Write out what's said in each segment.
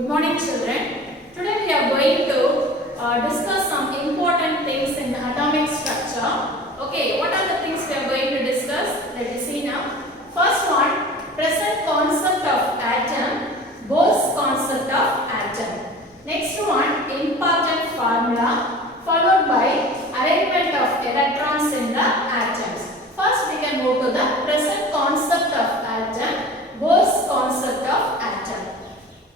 Good morning, children. Today we are going to discuss some important things in atomic structure. Okay, what are the things we are going to discuss? Let us see now. First one, present concept of atom, Bohr's concept of atom. Next one, important formula, followed by arrangement of electrons in the atoms. First we can move to the present concept of atom, Bohr's concept of atom.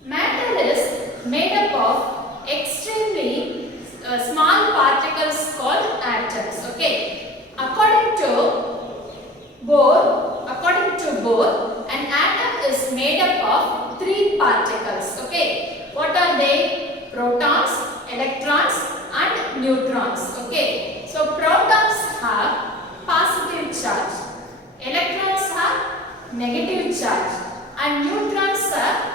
Matter is made up of extremely small particles called atoms. Okay. According to Bohr, an atom is made up of three particles. Okay. What are they? Protons, electrons, and neutrons. Okay. So protons have positive charge, electrons have negative charge, and neutrons have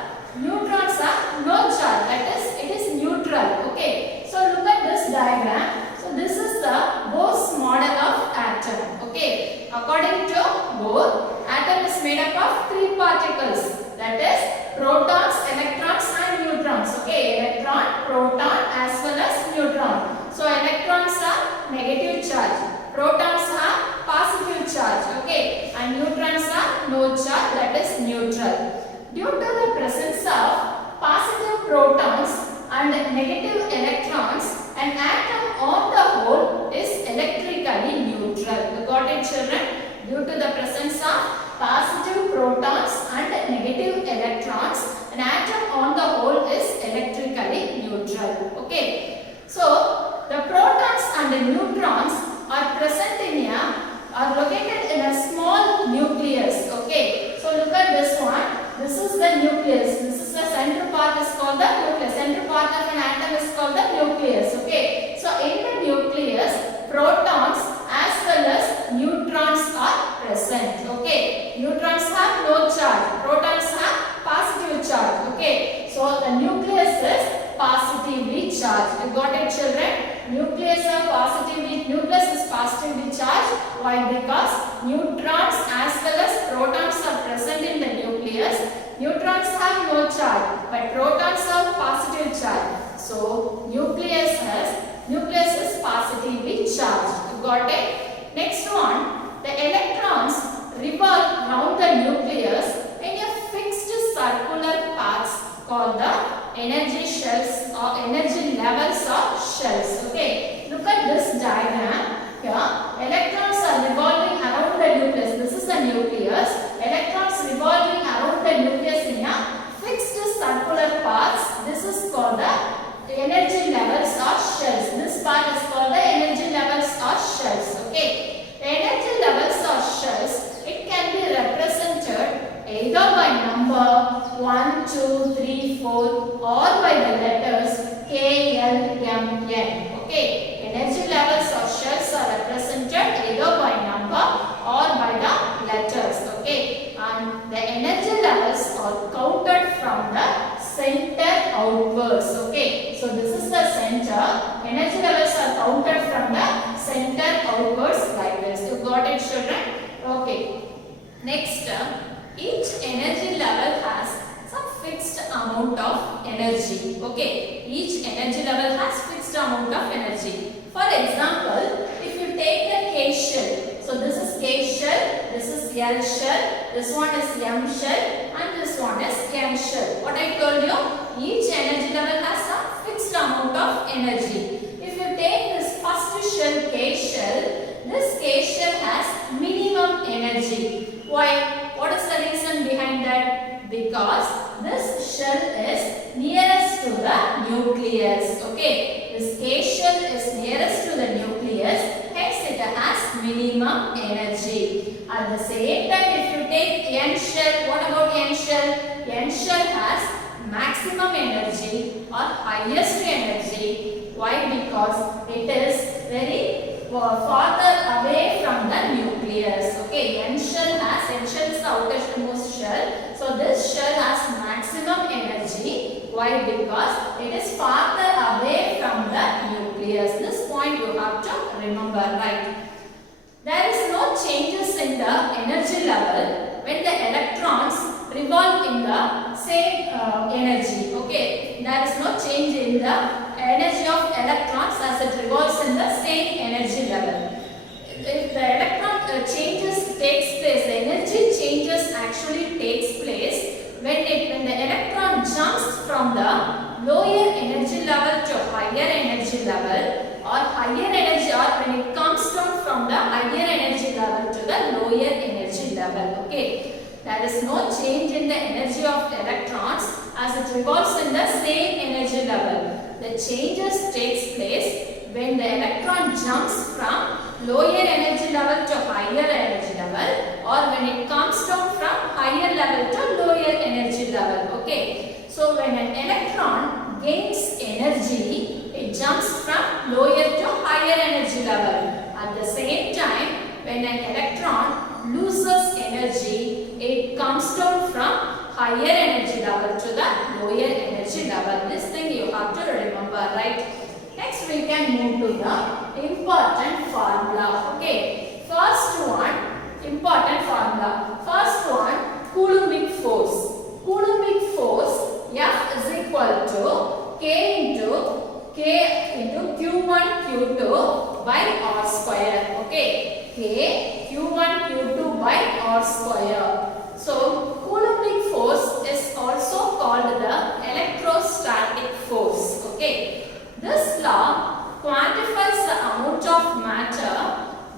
no charge, that is it is neutral. Okay, so look at this diagram. So this is the Bohr's model of atom. Okay, according to Bohr, atom is made up of three particles, that is protons, electrons, and neutrons. Okay, electron, proton, as well as neutron. So electrons have negative charge, protons have positive charge. Okay, and neutrons have no charge, that is neutral. Due to the presence of positive protons and negative electrons, an atom on the whole is electrically neutral. You got it, children? Due to the presence of positive protons and negative electrons, an atom on the whole is electrically neutral. Okay. So, the protons and the neutrons are present are located in a small nucleus. Okay. So, look at this one. This is the nucleus. This is the center part is called the nucleus. Center part of an atom is called the nucleus. Okay. So in the nucleus, protons as well as neutrons are present. Okay. Neutrons have no charge. Protons have positive charge. Okay. So the nucleus is positively charged. You got it, children? Nucleus is positively charged. Why? Because neutrons as well as protons are present in the nucleus. Neutrons have no charge, but protons have positive charge. So nucleus is positively charged. You got it? Next one, the electrons revolve around the nucleus in a fixed circular paths called the energy shells or energy levels of shells. Okay, look at this diagram. Here, electrons are revolving around the nucleus. This is the nucleus. Electrons revolving around the nucleus in a fixed circular paths. This is called the energy levels or shells. This part is called the energy levels or shells. Okay, the energy levels or shells, it can be represented either by number 1, 2, 3, 4 or by the letters K, L, M, N. Okay. Energy levels of shells are represented either by number or by the letters. Okay, and the energy levels are counted from the center outwards. Okay, so this is the center. Energy levels are counted from the center outwards like this. You got it, children? Okay. Next, each energy level has some fixed amount of energy. Okay, each energy level has fixed amount of energy. For example, if you take the K shell, so this is K shell, this is L shell, this one is M shell, and this one is N shell. What I told you, each energy level has some fixed amount of energy. If you take this first shell, K shell, this K shell has minimum energy. Why? What is the reason behind that? Because this shell is nearest to the nucleus. Okay. This K shell is nearest to the nucleus, hence it has minimum energy. At the same time, if you take N shell, what about N shell? N shell has maximum energy or highest energy. Why? Because it is very farther away from the nucleus. Okay, N shell is the outermost shell. So this shell has maximum energy. Why? Because it is farther away from the nucleus. This point you have to remember, right? There is no changes in the energy level when the electrons revolve in the same energy. Okay. change in the energy of electrons as it revolves in the same energy level. If the electron changes takes place, the energy changes actually takes place when the electron jumps from the lower energy level to higher energy level, or higher energy, or when it comes down from the higher energy level to the lower energy level. Okay, there is no change in the energy of electrons as it revolves in the same energy level. The changes takes place when the electron jumps from lower energy level to higher energy level, or when it comes down from higher level to lower energy level. Okay, so when an electron gains energy, it jumps from lower to higher energy level. At the same time, when an electron loses energy, it comes down from higher energy level to the lower energy level. This thing you have to remember, right? Next we can move to the important formula. Okay, first one, important formula. First one, Coulombic force. Coulombic force, F is equal to K into Q1 Q2 by R square. Okay, K Q1 Q2 by R square. So Coulombic force is also called the electrostatic force. Okay, this law quantifies the amount of matter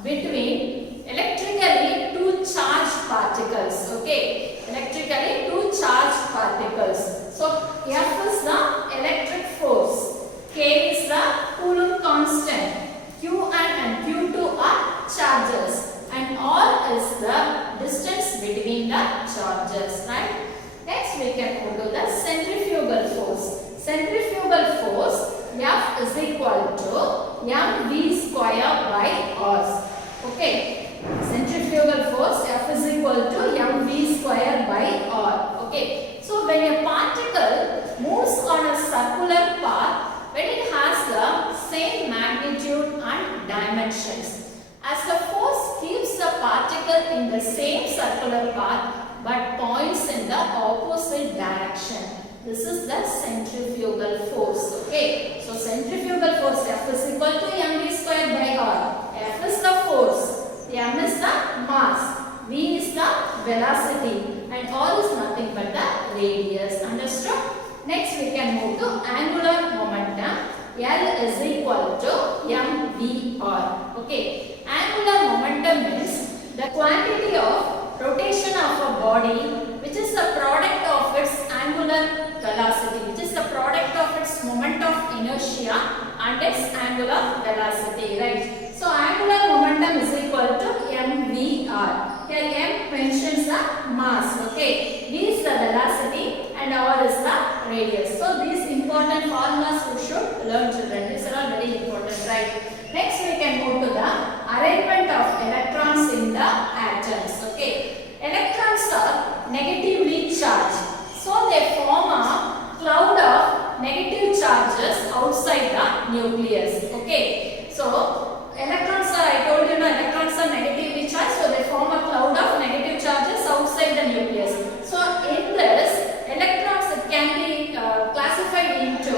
between electrically two charged particles. Okay, electrically two charged particles. So F is the electric force, K is the Coulomb constant, Q1 and Q2 are charges, and R is the distance between the charges, right? Next we can go to the centrifugal force. Centrifugal force, F is equal to mv square by R. Okay, centrifugal force F is equal to mv square by R. Okay, so when a particle moves on a circular path, when it has the same magnitude and dimensions, as the force keeps the particle in the same circular path but points in the opposite direction, this is the centrifugal force. Okay, so centrifugal force F is equal to mv square by R. F is the force, m is the mass, v is the velocity, and R is nothing but the radius. Understood? Next we can move to angular momentum. L is equal to mvr. Okay, angular momentum means the quantity of rotation of a body which is the product of its angular velocity, which is the product of its moment of inertia and its angular velocity, right? So angular momentum is equal to mvr. Here m mentions the mass. Okay, v is the velocity and r is the radius. So these important formulas you should learn, children. These are all very important, right? Next we can move to the arrangement of electrons in the atoms. Okay, electrons are negatively charged, so they form a cloud of negative charges outside the nucleus. Okay, so electrons are, I told you, electrons are negatively charged, so they form a cloud of negative charges outside the nucleus. So in this, electrons can be classified into,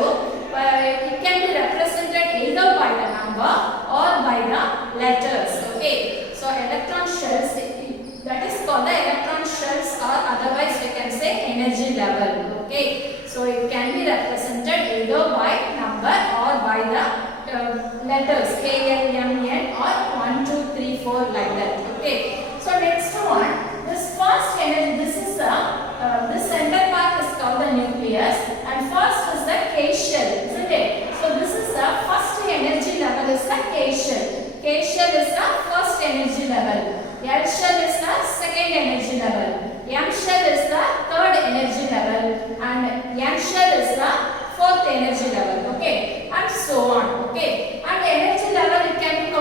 it can be represented either by the number or by the letters. Okay, so electron shells, that is called the electron shells, or otherwise we can say energy level. Okay, so it can be represented either by number or by the letters K, L, M, N, or 1, 2, 3, 4 like that. Okay, so next one, this first energy, this is the this center part is called the nucleus, and first is the K shell, isn't it? So this is the first energy level, is the K shell. K shell is the first energy level, L shell is the second energy level, M shell is the third energy level, and N shell is the fourth energy level. Okay, and so on. Okay, and energy level, it can be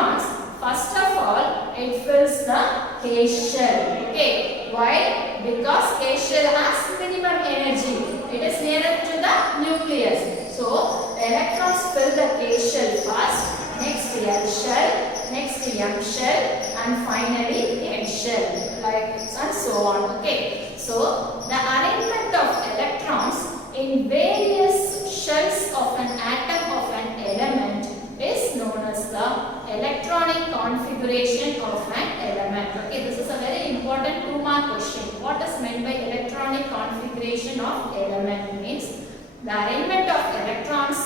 electrons, first of all, it fills the K shell. Okay. Why? Because K shell has minimum energy. It is nearer to the nucleus. So, the electrons fill the K shell first, next L shell, next M shell, and finally N shell, like and so on. Okay. So, the arrangement of electrons in various shells of an atom of an element is known as the electronic configuration of an element. Okay, this is a very important 2-mark question. What is meant by electronic configuration of element? Means the arrangement of electrons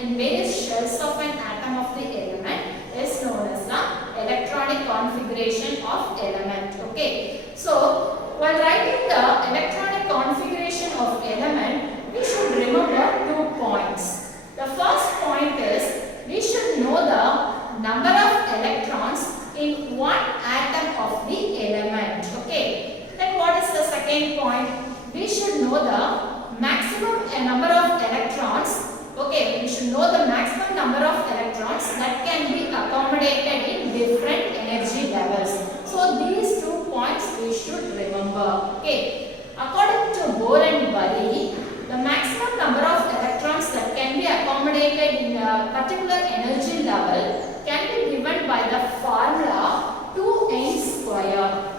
in various shells of an atom of the element is known as the electronic configuration of element. Okay, so while writing the electronic configuration of element, we should remember 2 points. The first point is we should know the number of electrons in one atom of the element. Okay. Then what is the second point? We should know the maximum number of electrons. Okay. We should know the maximum number of electrons that can be accommodated in different energy levels. So these 2 points we should remember. Okay. According to Bohr and Burry, the maximum number of electrons that can be accommodated in a particular energy level can be given by the formula 2n square.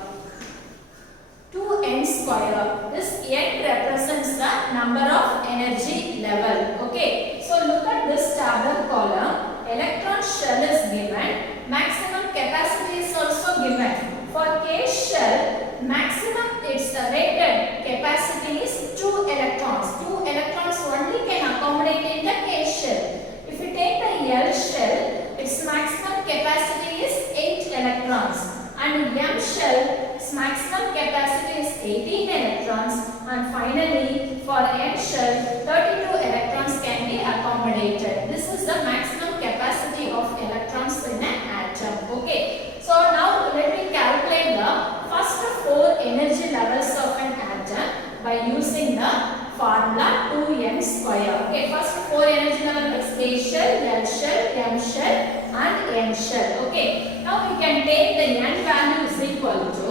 2n square. This n represents the number of energy level. Okay. So look at this tabular column. Electron shell is given. Maximum capacity is also given. For K shell, maximum its rated capacity is 2 electrons. 2 electrons only can accommodate in the K shell. If you take the L shell, its maximum capacity is 8 electrons. And M shell, its maximum capacity is 18 electrons. And finally, for N shell, 32 electrons can be accommodated. This is the maximum capacity of electrons in an atom. Okay. So now let me calculate the first 4 energy levels of an atom by using the formula 2n square. Okay, first 4 energy levels is K shell, L shell, M shell and N shell. Okay, now we can take the n value is equal to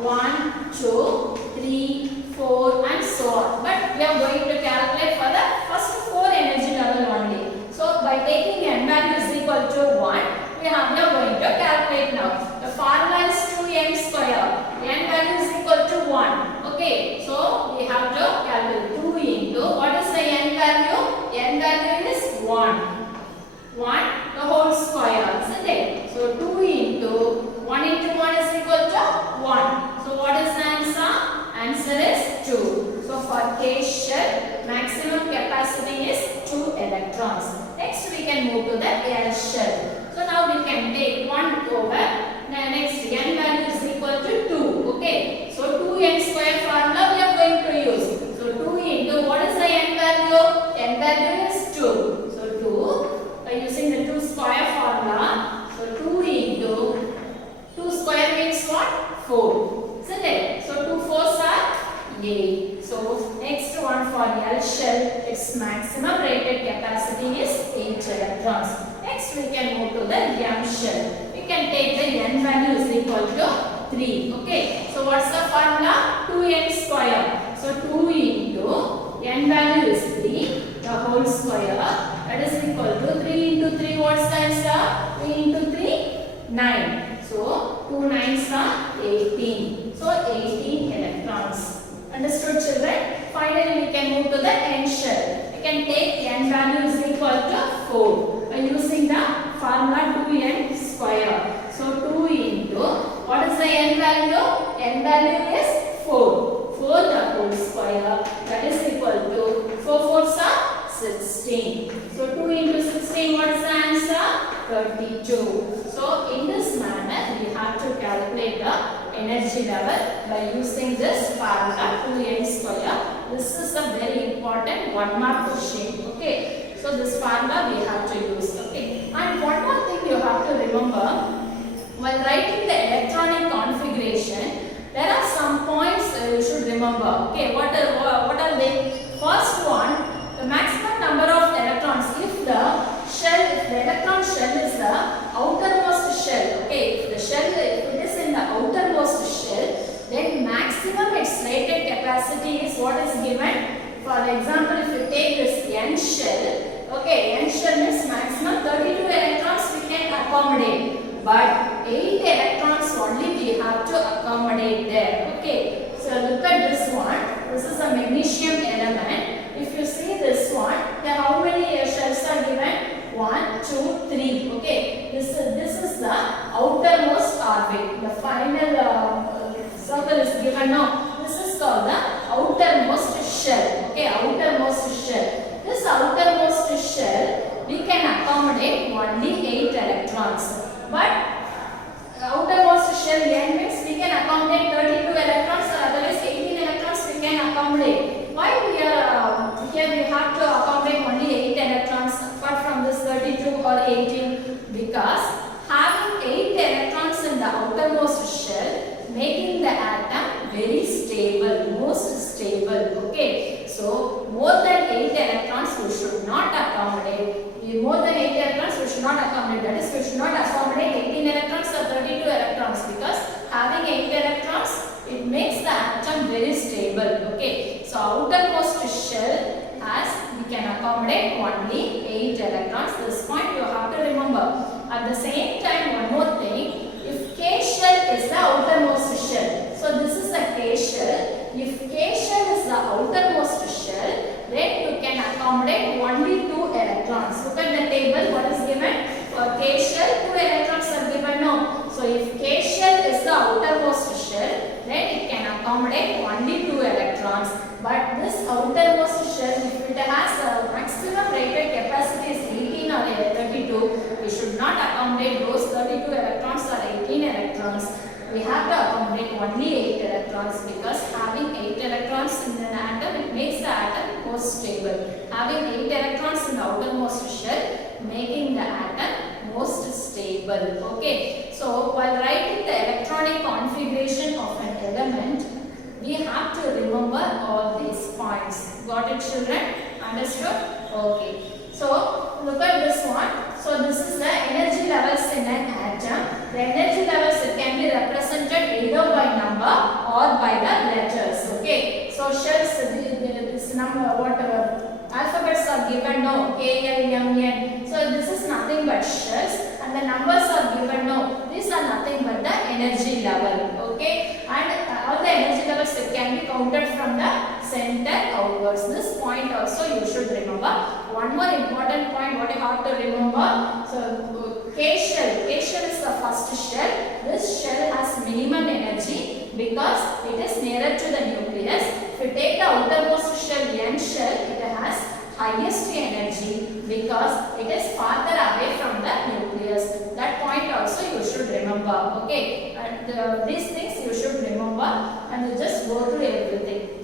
1, 2, 3, 4 and so on. But we are going to calculate for the first 4 energy level only. So by taking n value is equal to 1, we are going to calculate now. The formula is 2n square. N value is equal to 1. Okay, so we have to calculate 2 into what is the n value? N value is 1. 1 the whole square, isn't it? So 2 into 1 into 1 is equal to 1. So what is the answer? Answer is 2. So for K shell, maximum capacity is 2 electrons. Next we can move to the L shell. So now we can take 1 over. Next n value is equal to 2. Okay. So 2n square formula we are going to use. So 2 into what is the n value? N value is 2. So 2 by using the 2 square formula. So 2 into 2 square means what? 4. Isn't it? So 2 4s are 8. So next one for L shell, its maximum rated capacity is 8 electrons. Next we can move to the M shell. We can take the n value is equal to 3. Okay. So what's the formula? 2n square. So 2 into n value is 3. The whole square. That is equal to 3 into 3. What's the answer? 3 into 3? 9. So 2 9s are 18. So 18 electrons. Understood, children? Finally, we can move to the N shell. We can take n value is equal to 4 by using the formula 2n square. So 2 into what is the n value? N value is 4. 4 the whole square. That is equal to 4 4s are 16. So 2 into 16, what is the answer? 32. So in this manner, we have to calculate the energy level by using this formula 2n square. This is a very important 1-mark question. Okay. So this formula we have to use. Okay. And one more thing you have to remember while writing the electronic configuration, there are some points you should remember. Okay. What are they? First one, the maximum number of electrons. If the electron shell is the outermost capacity is what is given. For example, if you take this n shell, okay, n shell means maximum 32 electrons we can accommodate, but 8 electrons only we have to accommodate there. Okay, so look at this one. This is a magnesium element. If you see this one, then how many shells are given? 1, 2, 3. Okay, this is the outermost orbit. The final circle is given now. This is called the outermost shell. Okay, outermost shell. This outermost shell we can accommodate only 8 electrons. But outermost shell n means we can accommodate 32 electrons, or otherwise 18 electrons we can accommodate. Why we are here we have to accommodate only 8 electrons apart from this 32 or 18? Because having 8 electrons in the outermost shell making the atom very stable, most stable. Okay, so more than 8 electrons we should not accommodate. More than 8 electrons we should not accommodate. That is, we should not accommodate 18 electrons or 32 electrons, because having 8 electrons it makes the atom very stable. Okay, so outermost shell as we can accommodate only 8 electrons. This point you have to remember. At the same time, one more thing, if K shell is the outermost shell, so this is the K shell. If K shell is the outermost shell, then you can accommodate only 2 electrons. Look at the table, what is given? For K shell, 2 electrons are given now. So if K shell is the outermost shell, then it can accommodate only 2 electrons. But this outermost shell, if it has a maximum rated capacity is 18 or 32, we should not accommodate those 32 electrons or 18 electrons. We have to accommodate only 8 electrons, because having 8 electrons in an atom, it makes the atom more stable. Having 8 electrons in the outermost shell, making the atom most stable. Okay, so while writing the electronic configuration of an element, we have to remember all these points. Got it, children? Understood? Okay. So look at this one. So this is the energy levels in an atom. The energy levels can be represented either by number or by the letters. Okay. So shells, this number, whatever alphabets are given now, K, L, M, N. So this is nothing but shells, and the numbers are given now. These are nothing but the energy level. Okay. And all the energy levels can be counted from the center outwards. This point also you should remember. One more important point what you have to remember. So K shell is the first shell. This shell has minimum energy because it is nearer to the nucleus. If you take the outermost shell, N shell, it has highest energy because it is farther away from the nucleus. That point also you should remember. Okay, and these things you should remember, and you just go through everything.